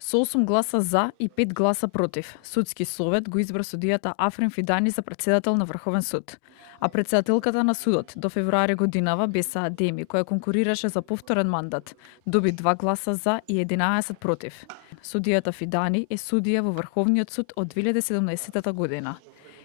Со 8 гласа за и 5 гласа против, Судски совет го избра судијата Африн Фидани за председател на Врховен суд. А председателката на судот до февруари годинава Беса Адеми, која конкурираше за повторен мандат, доби 2 гласа за и 11 против. Судијата Фидани е судија во Врховниот суд од 2017 година.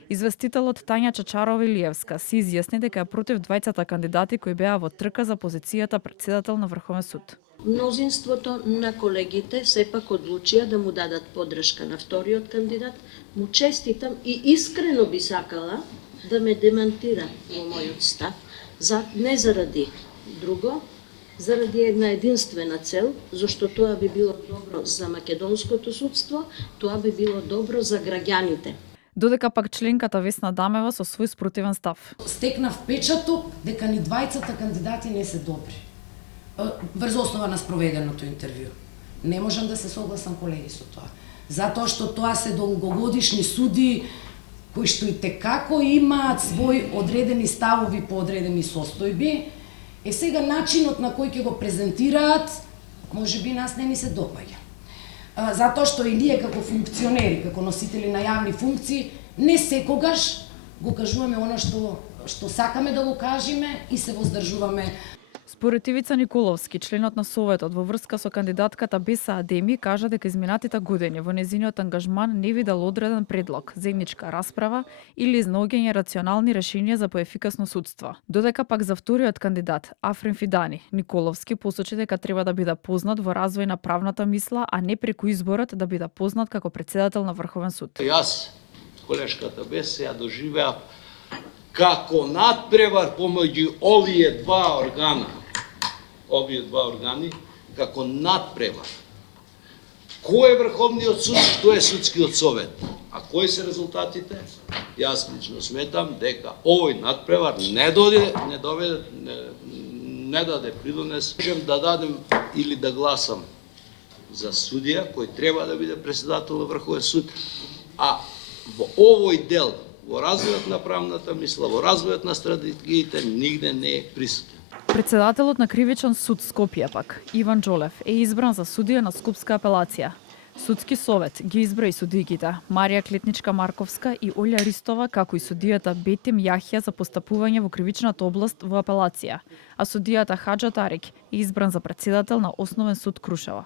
Известителот Тања Чачарова-Илиевска се изјасни дека е против двајцата кандидати кои беа во трка за позицијата председател на Врховен суд. Мнозинството на колегите сепак одлучија да му дадат поддршка на вториот кандидат. Му честитам и искрено би сакала да ме демантира во мојот став, не заради друго, заради една единствена цел, зашто тоа би било добро за македонското судство, тоа би било добро за граѓаните. Додека пак членката Весна Дамева со свој спротивен став. Стекнав впечаток дека ни двајцата кандидати не се добри. Врз основа на спроведеното интервју. Не можам да се согласам, колеги, со тоа. Затоа што тоа се долгогодишни суди кои што и текако имаат своји одредени ставови по одредени состојби. Сега начинот на кој ќе го презентираат, можеби нас не ни се допаѓа. Затоа што и ние како функционери, како носители на јавни функции, не секогаш го кажуваме она што сакаме да го кажеме и се воздржуваме. Според Ивица Николовски, членот на Советот во врска со кандидатката Беса Адеми, кажа дека изминатите години во незиниот ангажман не видел одреден предлог, заедничка расправа или изнаоѓање рационални решенија за поефикасно судство. Додека пак за вториот кандидат, Африн Фидани, Николовски посочи дека треба да биде познат во развој на правната мисла, а не преку изборот да биде познат како председател на Врховен суд. Јас, колешката Беса, ја доживеав како надпревар помеѓу овие два органи, како надпревар. Кој е Врховниот суд, тој е Судскиот совет. А кои се резултатите? Јас лично сметам дека овој надпревар не даде придонес. Можем да дадем или да гласам за судија кој треба да биде председател на Врховен суд, а во овој дел, во развојот на правната мисла, во развојот на стратегиите, нигде не е присутен. Председателот на Кривичен суд Скопје пак, Иван Џолев, е избран за судија на Скопска апелација. Судски совет ги избра и судијките Марија Клетничка-Марковска и Олја Ристова, како и судијата Бетим Јахја за постапување во кривичната област во апелација, а судијата Хаџа Тарик е избран за председател на Основен суд Крушева.